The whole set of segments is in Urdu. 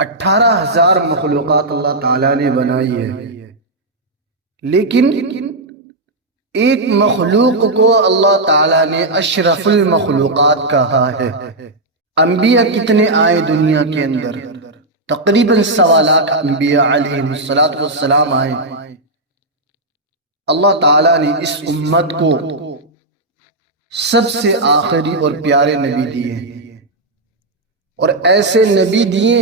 18,000 مخلوقات اللہ تعالیٰ نے بنائی ہے، لیکن ایک مخلوق کو اللہ تعالیٰ نے اشرف المخلوقات کہا ہے۔ انبیاء کتنے آئے دنیا کے اندر؟ تقریباً 1.25 لاکھ انبیاء علیہ السلام آئے۔ اللہ تعالیٰ نے اس امت کو سب سے آخری اور پیارے نبی دیے، اور ایسے نبی دیے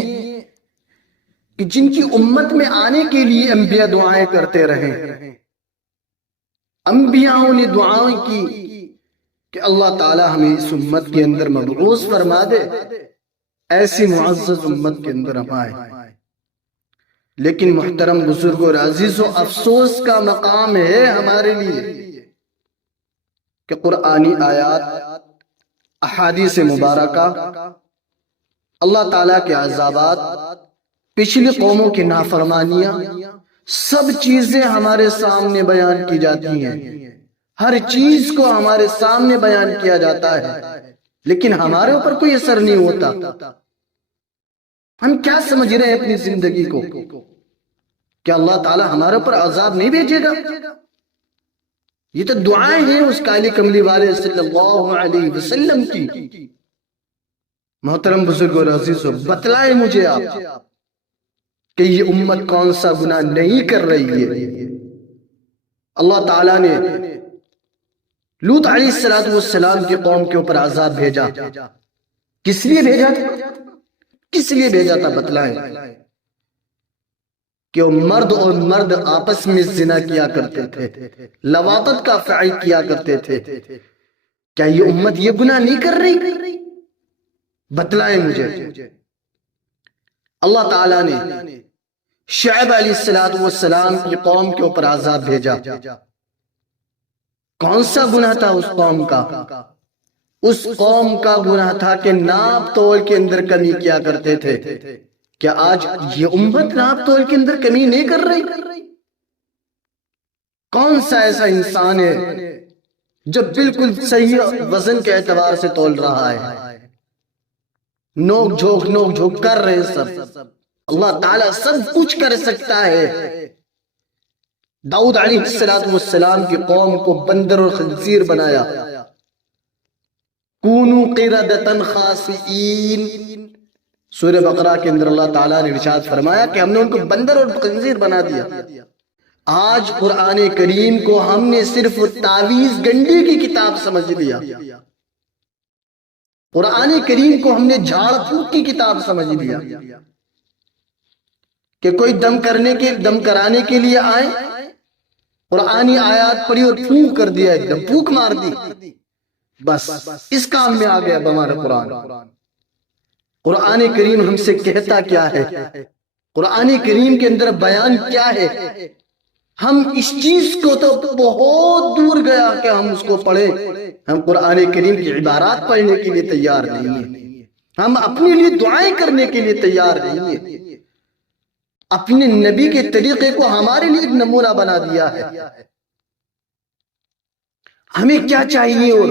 کہ جن کی امت میں آنے کے لیے انبیاء دعائیں کرتے رہے۔ انبیاء نے دعائیں کی کہ اللہ تعالیٰ ہمیں اس امت کے اندر مبعوث فرما دے، ایسی معزز امت کے اندر ہم آئے۔ لیکن محترم بزرگوں اور عزیزوں، افسوس کا مقام ہے ہمارے لیے کہ قرآنی آیات، احادیث مبارکہ، اللہ تعالیٰ کے عذابات، پچھلی قوموں کی نافرمانیاں، سب چیزیں ہمارے سامنے بیان کی جاتی ہیں۔ ہر چیز کو ہمارے سامنے بیان کیا جاتا ہے، لیکن ہمارے اوپر کوئی اثر نہیں ہوتا۔ ہم کیا سمجھ رہے ہیں اپنی زندگی کو؟ کیا اللہ تعالیٰ ہمارے اوپر عذاب نہیں بھیجے گا؟ یہ تو دعائیں ہیں اس کالی کملی والے صلی اللہ علیہ وسلم کی۔ محترم بزرگ اور عزیزوں، بتلائیں مجھے آپ کہ یہ امت کون سا گناہ نہیں کر رہی ہے۔ اللہ تعالیٰ نے لوط علیہ السلام کی قوم کے اوپر عذاب بھیجا، کس لیے بھیجا تھا؟ کس لیے بھیجا تھا بتلائیں؟ کہ وہ مرد اور مرد آپس میں زنا کیا کرتے تھے، لواطت کا فعل کیا کرتے تھے۔ کیا یہ امت یہ گناہ نہیں کر رہی؟ بتلائیں مجھے۔ اللہ تعالیٰ نے شعیب علیہ السلام کی قوم کے اوپر عذاب بھیجا۔ کون سا گناہ تھا اس قوم کا؟ اس قوم کا گناہ تھا کہ ناپ تول کے اندر کمی کیا کرتے تھے۔ کیا آج یہ امت ناپ تول کے اندر کمی نہیں کر رہی؟ کون سا ایسا انسان ہے جو بالکل صحیح وزن کے اعتبار سے تول رہا ہے؟ نوک جھوک کر رہے ہیں سب۔ اللہ تعالیٰ سب کچھ کر سکتا ہے۔ داؤد علیہ السلام کی قوم کو بندر اور خنزیر بنایا۔ کونوا قردۃ خاسئین، سورہ بقرہ کے اندر اللہ تعالیٰ نے ارشاد فرمایا کہ ہم نے ان کو بندر اور خنزیر بنا دیا۔ آج قرآن کریم کو ہم نے صرف تعویذ گنڈی کی کتاب سمجھ لیا۔ قرآن کریم کو ہم نے جھاڑ پھونک کی کتاب سمجھ لیا کہ کوئی دم کرانے کے لیے آئے، قرآنی آیات پڑھی اور پھونک کر دیا، ایک دم پھونک مار دی، بس اس کام میں آ گیا ہمارا قرآن۔ قرآن کریم ہم سے کہتا کیا ہے؟ قرآن کریم کے اندر بیان کیا ہے؟ ہم اس چیز کو تو بہت دور گیا کہ ہم اس کو پڑھیں۔ ہم قرآن کریم کی عبارات پڑھنے کے لیے تیار نہیں ہیں، ہم اپنے لیے دعائیں کرنے کے لیے تیار نہیں ہیں۔ اپنے نبی کے طریقے کو ہمارے لیے ایک نمونہ بنا دیا ہے۔ ہمیں کیا چاہیے اور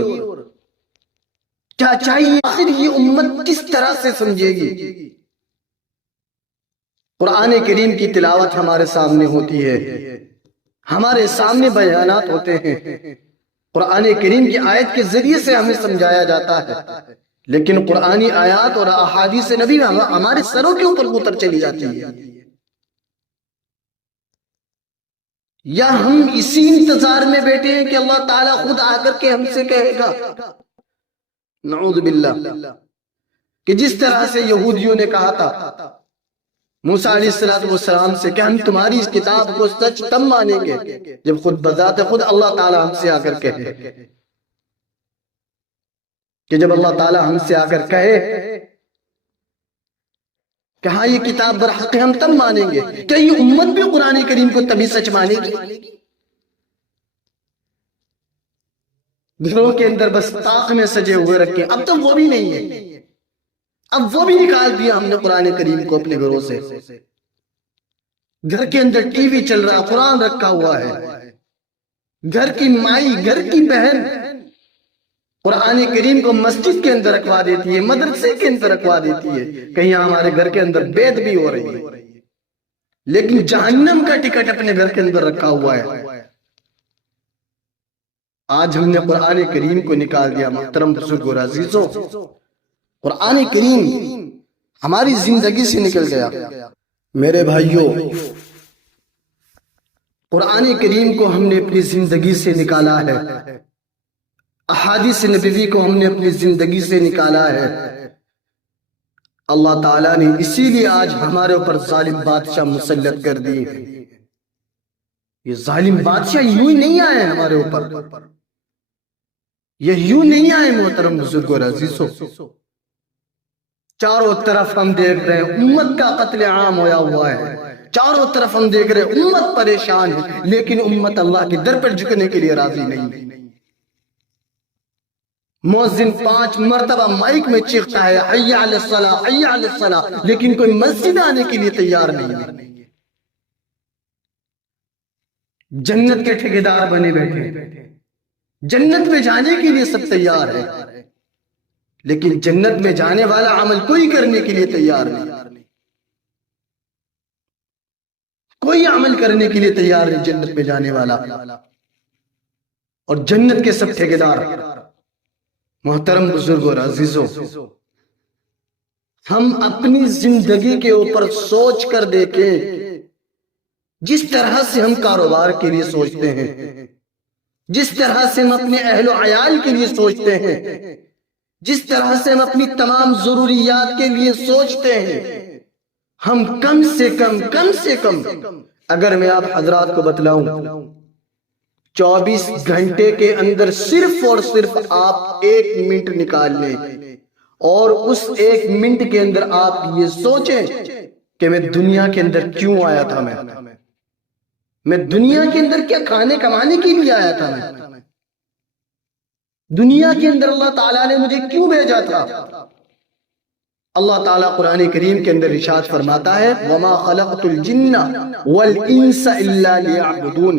کیا چاہیے؟ آخر یہ امت کس طرح سے سمجھے گی؟ قرآن کریم کی تلاوت ہمارے سامنے ہوتی ہے، ہمارے سامنے بیانات ہوتے ہیں، قرآن کریم کی آیت کے ذریعے سے ہمیں سمجھایا جاتا ہے، لیکن قرآنی آیات اور احادیث نبی ہمارے سروں کے اوپر اتر چلی جاتی ہے۔ یا ہم اسی انتظار میں بیٹھے ہیں کہ اللہ تعالیٰ خود آ کر کے ہم سے کہے گا، نعوذ باللہ، کہ جس طرح سے یہودیوں نے کہا تھا موسیٰ علیہ السلام سے کہ ہم تمہاری اس کتاب کو سچ تب مانیں گے جب خود بذات خود اللہ تعالیٰ ہم سے آ کر کہے، کہ جب اللہ تعالیٰ ہم سے آ کر کہے کہ ہاں یہ کتاب برحق ہے، ہم تب مانیں گے۔ کیا یہ امت بھی قرآن کریم کو تبھی سچ مانے گی؟ گھروں کے اندر بس طاق میں سجے ہوئے رکھے، اب تو وہ بھی نہیں ہے، اب وہ بھی نکال دیا ہم نے قرآن کریم کو اپنے گھروں سے۔ گھر کے اندر ٹی وی چل رہا، قرآن رکھا ہوا ہے، گھر کی مائی، گھر کی بہن قرآن کریم کو مسجد کے اندر رکھوا دیتی ہے، مدرسے کے اندر رکھوا دیتی ہے، کہیں ہمارے گھر کے اندر بیعت بھی ہو رہی ہے، لیکن جہنم کا ٹکٹ اپنے گھر کے اندر رکھا ہوا ہے۔ آج ہم نے قرآن کریم کو نکال دیا۔ محترم بزرگ اور عزیزوں، قرآن کریم ہماری زندگی سے نکل گیا۔ میرے بھائیوں، قرآن کریم کو ہم نے اپنی زندگی سے نکالا ہے، احادیث نبوی کو ہم نے اپنی زندگی سے نکالا ہے۔ اللہ تعالیٰ نے اسی لیے آج ہمارے اوپر ظالم بادشاہ مسلط کر دی ہے۔ یہ ظالم بادشاہ یوں ہی نہیں آئے ہمارے اوپر، یہ یوں نہیں آئے محترم بزرگ اور عزیزوں۔ چاروں طرف ہم دیکھ رہے ہیں امت کا قتل عام ہویا ہوا ہے، چاروں طرف ہم دیکھ رہے ہیں امت پریشان ہے، لیکن امت اللہ کے در پر جھکنے کے لیے راضی نہیں ہے۔ مؤذن 5 مرتبہ مائک میں چیختا ہے حی علی الصلاۃ حی علی الصلاۃ، لیکن کوئی مسجد آنے کے لیے تیار نہیں ہے۔ جنت کے ٹھیکیدار بنے بیٹھے، جنت میں جانے کے لیے سب تیار ہے، لیکن جنت میں جانے والا عمل کوئی کرنے کے لیے تیار نہیں، کوئی عمل کرنے کے لیے تیار نہیں جنت میں جانے والا، اور جنت کے سب ٹھیکیدار۔ محترم بزرگ اور عزیزوں، ہم اپنی زندگی کے اوپر سوچ کر دیکھیں، جس طرح سے ہم کاروبار کے لیے سوچتے ہیں، جس طرح سے ہم اپنے اہل و عیال کے لیے سوچتے ہیں، جس طرح سے ہم اپنی تمام ضروریات کے لیے سوچتے ہیں، ہم کم سے کم اگر میں آپ حضرات کو بتلاؤں 24 گھنٹے کے اندر صرف اور صرف آپ 1 منٹ نکال لیں، اور اس 1 منٹ کے اندر آپ یہ سوچیں کہ میں دنیا کے اندر کیوں آیا تھا، میں دنیا کے اندر کیا کھانے کمانے کے لیے آیا تھا، میں دنیا کے اندر اللہ تعالیٰ نے مجھے کیوں بھیجا تھا۔ اللہ تعالیٰ قرآن کریم کے اندر ارشاد فرماتا ہے وَمَا خَلَقْتُ الْجِنَّ وَالْإِنسَ إِلَّا لِيَعْبُدُونِ،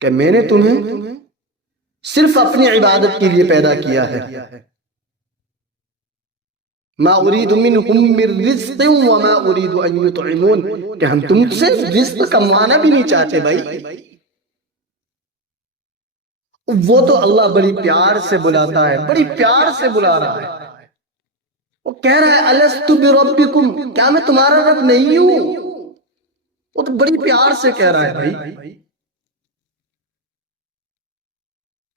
کہ میں نے تمہیں صرف اپنی عبادت کے لیے پیدا کیا ہے۔ مَا أُرِيدُ مِنْهُمْ مِنْ رِزْقٍ وَمَا أُرِيدُ أَنْ يُطْعِمُونَ، کہ ہم تم سے رزق کموانا بھی نہیں چاہتے بھائی۔ وہ تو اللہ بڑی پیار سے بلاتا ہے، بڑی پیار سے بلا رہا ہے، وہ کہہ رہا ہے أَلَسْتُ بِرَبِّكُمْ، کیا میں تمہارا رب نہیں ہوں؟ وہ تو بڑی پیار سے کہہ رہا ہے بھائی،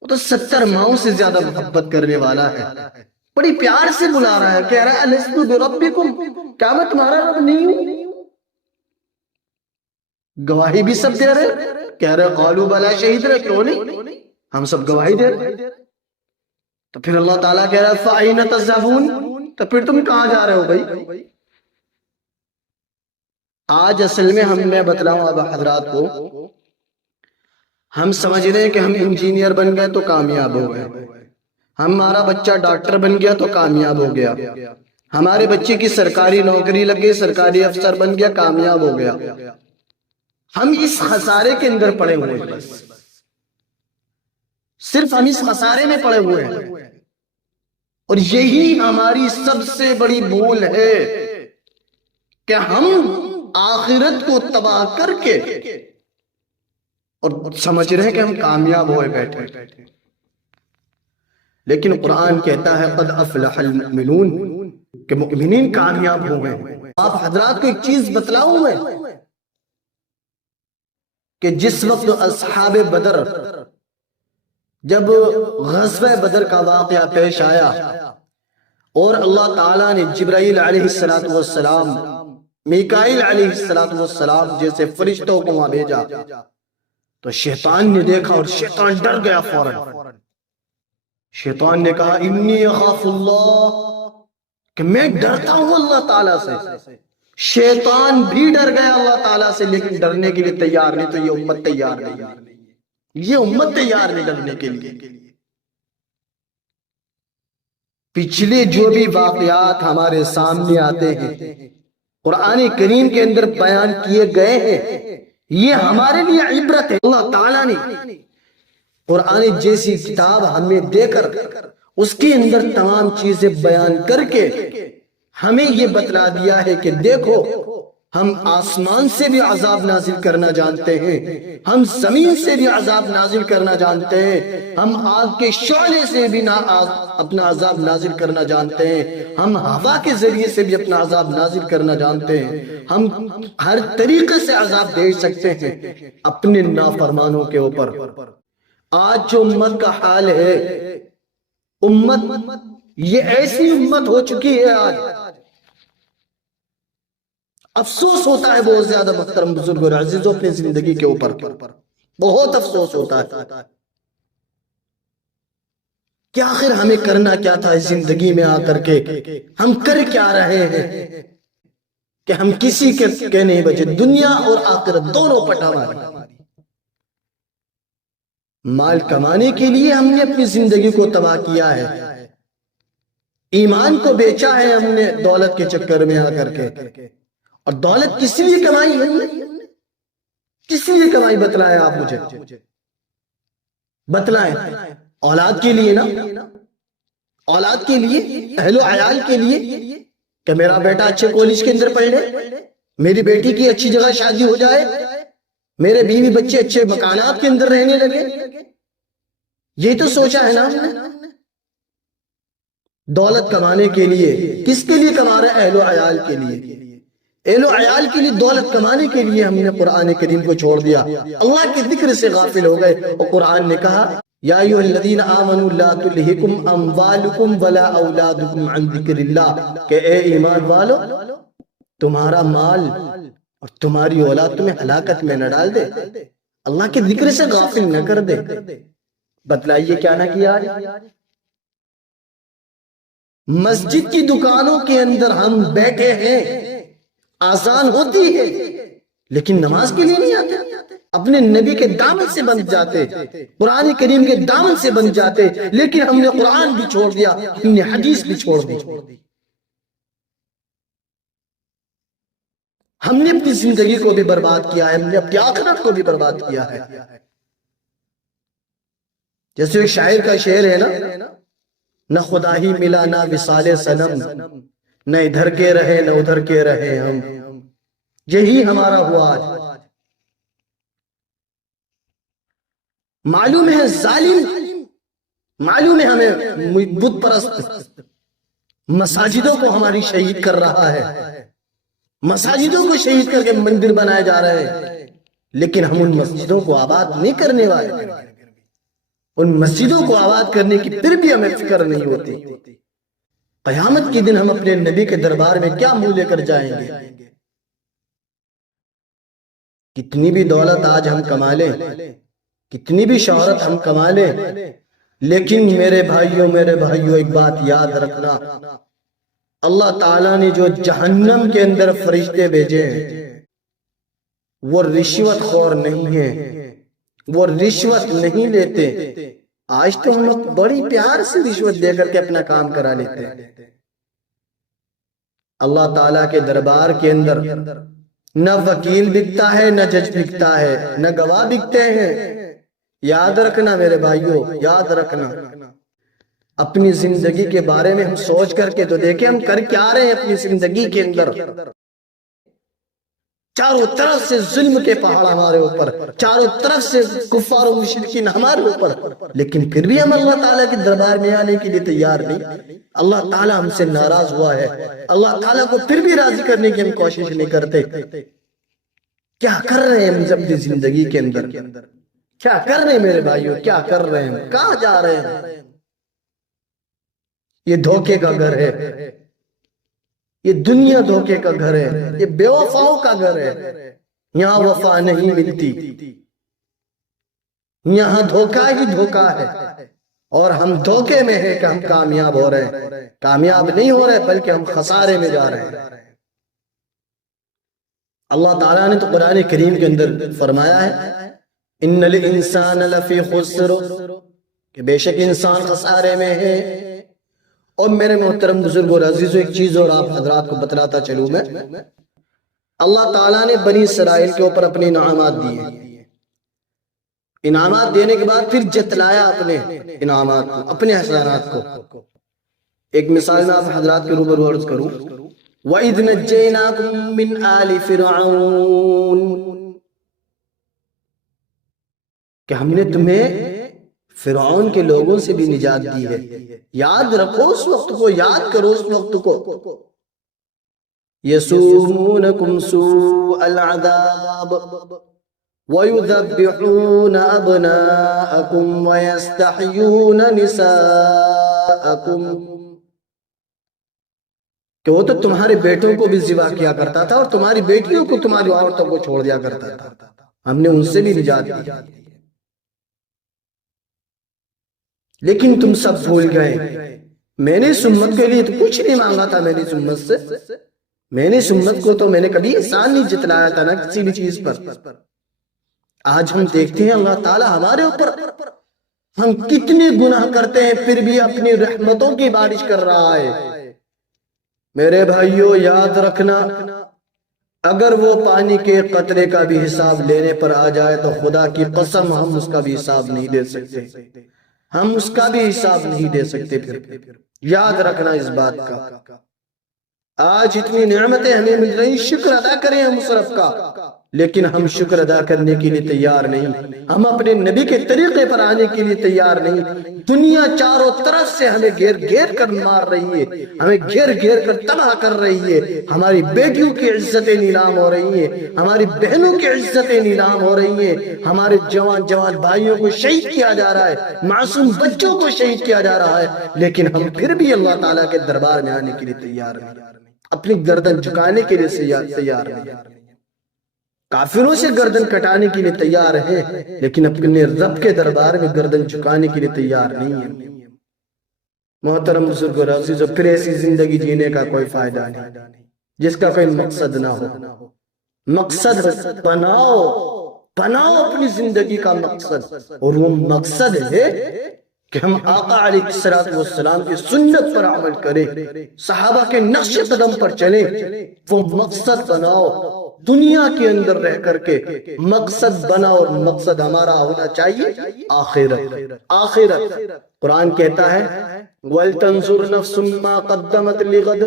وہ تو 70 ماؤں سے زیادہ محبت کرنے والا ہے، بڑی پیار سے بلا رہا ہے، کہہ رہا ہے أَلَسْتُ بِرَبِّكُمْ، کیا میں تمہارا رب نہیں ہوں؟ گواہی بھی سب دے رہے، کہہ رہے قالوا بلا شہید رہے، کیوں نہیں، ہم سب گواہی دے رہے۔ تو پھر اللہ تعالیٰ کہہ رہا ہے فَأَيْنَ تَذْهَبُونَ، تو پھر تم کہاں جا رہے ہو بھائی؟ آج اصل میں میں بتلاؤں اب حضرات کو، ہم سمجھ رہے ہیں کہ ہم انجینئر بن گئے تو کامیاب ہو گئے، ہمارا بچہ ڈاکٹر بن گیا تو کامیاب ہو گیا، ہمارے بچے کی سرکاری نوکری لگ گئی، سرکاری افسر بن گیا، کامیاب ہو گیا۔ ہم اس خسارے کے اندر پڑے ہوئے ہیں، بس صرف ہم اس خسارے میں پڑے ہوئے ہیں، اور یہی ہماری سب سے بڑی بھول ہے کہ ہم آخرت کو تباہ کر کے اور سمجھ رہے ہیں کہ ہم کامیاب ہوئے بیٹھے، لیکن قرآن کہتا ہے قد افلح المؤمنون، کہ مؤمنین کامیاب ہو گئے۔ آپ حضرات کو ایک چیز بتلاؤں میں کہ جس وقت اصحاب بدر، جب غزوہ بدر کا واقعہ پیش آیا اور اللہ تعالیٰ نے جبرائیل علیہ السلام، میکائیل علیہ السلام جیسے فرشتوں کو وہاں بھیجا، تو شیطان نے دیکھا اور شیطان ڈر گیا فوراً۔ شیطان نے کہا انی اخاف اللہ، کہ میں ڈرتا ہوں اللہ تعالیٰ سے۔ شیطان بھی ڈر گیا اللہ تعالیٰ سے، لیکن ڈرنے کے لیے تیار نہیں، تو یہ امت تیار نہیں، یہ امت تیار نہیں ڈرنے کے لیے۔ پچھلے جو بھی واقعات ہمارے سامنے آتے ہیں، قرآن کریم کے اندر بیان کیے گئے ہیں، یہ ہمارے لیے عبرت ہے۔ اللہ تعالیٰ نے قرآن جیسی کتاب ہمیں دے کر اس کے اندر تمام چیزیں بیان کر کے ہمیں یہ بتلا دیا ہے کہ دیکھو ہم آسمان سے بھی عذاب نازل کرنا جانتے ہیں، ہم زمین سے بھی عذاب نازل کرنا جانتے ہیں، ہم آگ کے شعلے سے بھی اپنا عذاب نازل کرنا جانتے ہیں، ہم ہوا کے ذریعے سے بھی اپنا عذاب نازل کرنا جانتے ہیں، ہم ہر طریقے سے عذاب دے سکتے ہیں اپنے نافرمانوں کے اوپر۔ آج جو امت کا حال ہے، امت یہ ایسی امت ہو چکی ہے آج، افسوس ہوتا ہے بہت زیادہ محترم بزرگوں اور عزیزوں اپنی زندگی کے اوپر بہت افسوس ہوتا ہے کہ آخر ہمیں کرنا کیا تھا اس زندگی میں آ کر کے، ہم کر کیا رہے ہیں کہ ہم کسی کے نہیں بچے، دنیا اور آخرت دونوں پٹا ماری۔ مال کمانے کے لیے ہم نے اپنی زندگی کو تباہ کیا ہے، ایمان کو بیچا ہے ہم نے دولت کے چکر میں آ کر کے، اور دولت کس لیے کمائی ہے، کس لیے کمائی بتلائیں آپ مجھے، بتلائیں۔ اولاد کے لیے نا، اولاد کے لیے، اہل و عیال کے لیے کہ میرا بیٹا اچھے کالج کے اندر پڑھ لے، میری بیٹی کی اچھی جگہ شادی ہو جائے، میرے بیوی بچے اچھے مکانات کے اندر رہنے لگے، یہ تو سوچا ہے نا ہم نے۔ دولت کمانے کے لیے، کس کے لیے کما رہے ہیں؟ اہل و عیال کے لیے، اہل و عیال کے لیے دولت کمانے کے لیے ہم نے قرآن کریم کو چھوڑ دیا، اللہ کے ذکر سے غافل ہو گئے، اور قرآن نے کہا یا ایھا الذین آمنوا لا تلہکم اموالکم ولا اولادکم عن ذکر اللہ، کہ اے ایمان والو تمہارا مال اور تمہاری اولاد تمہیں ہلاکت میں نہ ڈال دے، اللہ کے ذکر سے غافل نہ کر دے۔ بتلائیے کیا نہ کیا؟ مسجد کی دکانوں کے اندر ہم بیٹھے ہیں، آزان ہوتی ہے لیکن نماز کے لیے نہیں آتے، اپنے نبی کے دامن سے بندھ جاتے، قرآن کریم کے دامن سے بندھ جاتے، لیکن ہم نے قرآن بھی چھوڑ دیا، ہم نے حدیث بھی چھوڑ دی، ہم نے اپنی زندگی کو بھی برباد کیا ہے، ہم نے اپنی آخرت کو بھی برباد کیا ہے۔ جیسے ایک شاعر کا شعر ہے نا، نہ خدا ہی ملا نہ وصال صنم، نہ ادھر کے رہے نہ ادھر کے رہے ہم، یہی ہمارا ہوا آج۔ معلوم ہے ظالم، معلوم ہے ہمیں بت پرست مساجدوں کو ہماری شہید کر رہا ہے، مساجدوں کو شہید کر کے مندر بنائے جا رہے ہیں، لیکن ہم ان مسجدوں کو آباد نہیں کرنے والے، ان مسجدوں کو آباد کرنے کی پھر بھی ہمیں فکر نہیں ہوتی۔ قیامت کے دن ہم اپنے نبی کے دربار میں کیا منہ لے کر جائیں گے؟ کتنی بھی دولت آج ہم کما لیں، کتنی بھی شہرت ہم کما لیں، لیکن میرے بھائیوں ایک بات یاد رکھنا، اللہ تعالیٰ نے جو جہنم کے اندر فرشتے بھیجے ہیں وہ رشوت خور نہیں ہیں، وہ رشوت نہیں لیتے۔ آج تو ہم لوگ بڑی پیار سے رشوت دے کر کے اپنا کام کرا لیتے ہیں۔ اللہ تعالیٰ کے دربار کے اندر نہ وکیل بکتا ہے، نہ جج بکتا ہے، نہ گواہ بکتے ہیں۔ یاد رکھنا میرے بھائیوں، یاد رکھنا، اپنی زندگی کے بارے میں ہم سوچ کر کے تو دیکھیں ہم کر کیا رہے ہیں اپنی زندگی کے اندر۔ چاروں طرف سے ظلم کے پہاڑ ہمارے اوپر، چاروں طرف سے کفار و مشرکین ہمارے اوپر، لیکن پھر بھی ہم اللہ تعالیٰ کے دربار میں آنے کے لیے تیار نہیں۔ اللہ تعالیٰ ہم سے ناراض ہوا ہے، اللہ تعالیٰ کو پھر بھی راضی کرنے کی ہم کوشش نہیں کرتے۔ کیا کر رہے ہیں ہم اپنی زندگی کے اندر؟ کیا کر رہے ہیں میرے بھائیوں؟ کیا کر رہے ہیں؟ کہاں جا رہے ہیں؟ یہ دھوکے کا گھر ہے، یہ دنیا دھوکے کا گھر ہے، یہ بے وفاؤں کا گھر ہے۔ یہاں وفا نہیں ملتی، یہاں دھوکہ ہی دھوکہ ہے، اور ہم دھوکے میں ہیں کہ ہم کامیاب ہو رہے ہیں، کامیاب نہیں ہو رہے بلکہ ہم خسارے میں جا رہے ہیں۔ اللہ تعالیٰ نے تو قرآن کریم کے اندر فرمایا ہے ان الانسان لفی خسر، کہ بے شک انسان خسارے میں ہے۔ اور میرے محترم بزرگوں اور عزیزوں، ایک چیز اور آپ حضرات کو بتلاتا چلوں میں، اللہ تعالیٰ نے بنی اسرائیل کے اوپر اپنی انعامات دیے، انعامات دینے کے بعد پھر جتلایا اپنے انعامات کو، اپنے احسانات کو۔ ایک مثال میں آپ حضرات کے روبرو عرض کروں، وَإِذْ نَجَّيْنَاكُمْ مِنْ آلِ فِرْعَوْنَ، کہ ہم نے تمہیں فرعون کے لوگوں سے بھی نجات دی ہے۔ یاد رکھو اس وقت کو، یاد کرو اس وقت کو۔ يَسُومُونَكُمْ سُوءَ الْعَذَابِ وَيُذَبِّحُونَ أَبْنَاءَكُمْ وَيَسْتَحْيُونَ نِسَاءَكُمْ، کہ وہ تو تمہارے بیٹوں کو بھی ذبح کیا کرتا تھا اور تمہاری بیٹیوں کو، تمہاری عورتوں کو چھوڑ دیا کرتا تھا۔ ہم نے ان سے بھی نجات دی، لیکن تم سب بھول گئے۔ میں نے اس امت کے لیے تو کچھ نہیں مانگا تھا، میں نے اس امت سے، میں نے اس امت کو تو میں نے کبھی احسان نہیں جتلایا تھا نا کسی بھی چیز پر۔ آج ہم دیکھتے ہیں اللہ تعالیٰ ہمارے اوپر، ہم کتنے گناہ کرتے ہیں پھر بھی اپنی رحمتوں کی بارش کر رہا ہے۔ میرے بھائیوں یاد رکھنا، اگر وہ پانی کے قطرے کا بھی حساب لینے پر آ جائے تو خدا کی قسم ہم اس کا بھی حساب نہیں دے سکتے، ہم اس کا بھی حساب نہیں دے سکتے۔ پھر یاد رکھنا اس بات کا۔ آج اتنی نعمتیں ہمیں مل رہی، شکر ادا کریں ہم اس رب کا، لیکن ہم شکر ادا کرنے کے لیے تیار نہیں، ہم اپنے نبی کے طریقے پر آنے کے لیے تیار نہیں۔ دنیا چاروں طرف سے ہمیں گھیر گھیر کر مار رہی ہے، ہمیں گھیر گھیر کر تباہ کر رہی ہے۔ ہماری بیٹیوں کی عزتیں نیلام ہو رہی ہیں، ہماری بہنوں کی عزتیں نیلام ہو رہی ہیں، ہمارے جوان جوان بھائیوں کو شہید کیا جا رہا ہے، معصوم بچوں کو شہید کیا جا رہا ہے، لیکن ہم پھر بھی اللہ تعالیٰ کے دربار میں آنے کے لیے تیار نہیں، اپنی گردن جھکانے کے لیے تیار نہیں۔ کافروں سے گردن کٹانے کے لیے تیار ہے، لیکن اپنے رب کے دربار میں گردن جھکانے کے لیے تیار نہیں ہے۔ محترم بزرگ اور عزیزو، پھر ایسی زندگی جینے کا کوئی فائدہ نہیں جس کا کوئی مقصد نہ ہو۔ مقصد بناؤ اپنی زندگی کا مقصد، اور وہ مقصد ہے کہ ہم آقا علیہ السلام کی سنت پر عمل کریں، صحابہ کے نقش قدم پر چلیں۔ وہ مقصد بناؤ، دنیا کے اندر رہ کر کے مقصد بنا، اور مقصد ہمارا ہونا چاہیے آخرت۔ قرآن کہتا ہے وَلْتَنْظُرْ نَفْسٌ مَا قَدَّمَتْ لِغَدٍ،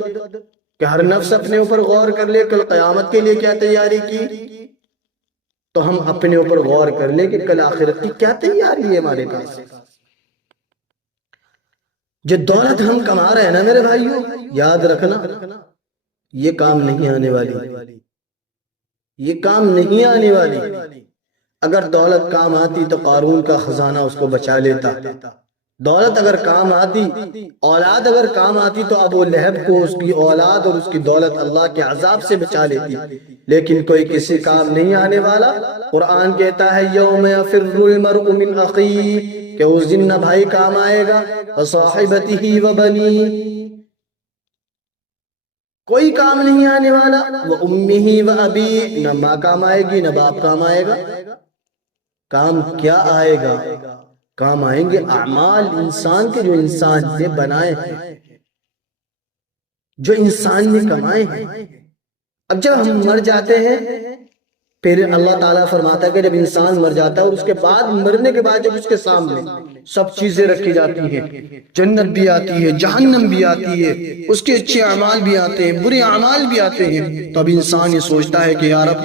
کہ ہر نفس اپنے اوپر غور کر لے کل قیامت کے لیے کیا تیاری کی۔ تو ہم اپنے اوپر غور کر لیں کہ کل آخرت کی کیا تیاری ہے ہمارے پاس۔ جو دولت ہم کما رہے ہیں نا میرے بھائیوں، یاد رکھنا یہ کام نہیں آنے والی، یہ کام نہیں آنے والی۔ اگر دولت کام آتی تو قارون کا خزانہ اس کو بچا لیتا، دولت اگر کام آتی، اولاد اگر کام آتی تو ابو لہب کو اس کی اولاد اور اس کی دولت اللہ کے عذاب سے بچا لیتی، لیکن کوئی کسی کام نہیں آنے والا۔ قرآن کہتا ہے یوم یفر المرء من اخیہ، کہ اس دن نہ بھائی کام آئے گا، وصاحبتہ وبنیہ، کوئی کام نہیں آنے والا، وَأُمِّهِ وَأَبِيهِ، نہ ماں کام آئے گی نہ باپ کام آئے گا۔ کام کیا آئے گا؟ کام آئیں گے اعمال انسان کے، جو انسان نے بنائے ہیں، جو انسان نے کمائے ہیں۔ اب جب ہم مر جاتے ہیں، پھر اللہ تعالیٰ فرماتا ہے کہ جب انسان مر جاتا ہے اور اس کے بعد مرنے کے بعد جب اس کے سامنے سب چیزیں رکھی جاتی ہیں، جنت بھی آتی ہے، جہنم بھی آتی ہے، اس کے اچھے اعمال بھی آتے ہیں، برے اعمال بھی آتے ہیں، تو اب انسان یہ سوچتا ہے کہ یا رب،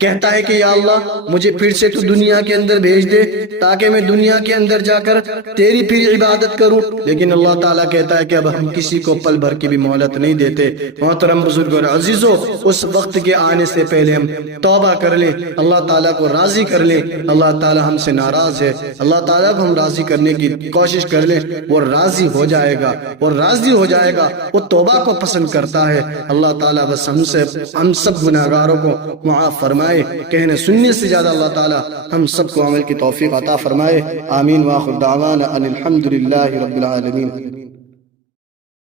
کہتا ہے کہ یا اللہ مجھے پھر سے تو دنیا کے اندر بھیج دے تاکہ میں دنیا کے اندر جا کر تیری پھر عبادت کروں، لیکن اللہ تعالیٰ کہتا ہے کہ اب ہم کسی کو پل بھر کی بھی مہلت نہیں دیتے۔ محترم بزرگ اور عزیزو، اس وقت کے آنے سے پہلے ہم توبہ کر لیں، اللہ تعالیٰ کو راضی کر لیں۔ اللہ تعالیٰ ہم سے ناراض ہے، اللہ تعالیٰ کو ہم راضی کرنے کی کوشش کر لیں، وہ راضی ہو جائے گا، وہ راضی ہو جائے گا، وہ توبہ کو پسند کرتا ہے۔ اللہ تعالیٰ بس ہم سب گناہگاروں کو معاف فرمائے، کہنے سننے سے زیادہ اللہ تعالیٰ ہم سب کو عمل کی توفیق عطا فرمائے۔ آمین۔ وآخر دعوانا ان الحمد للہ رب العالمین۔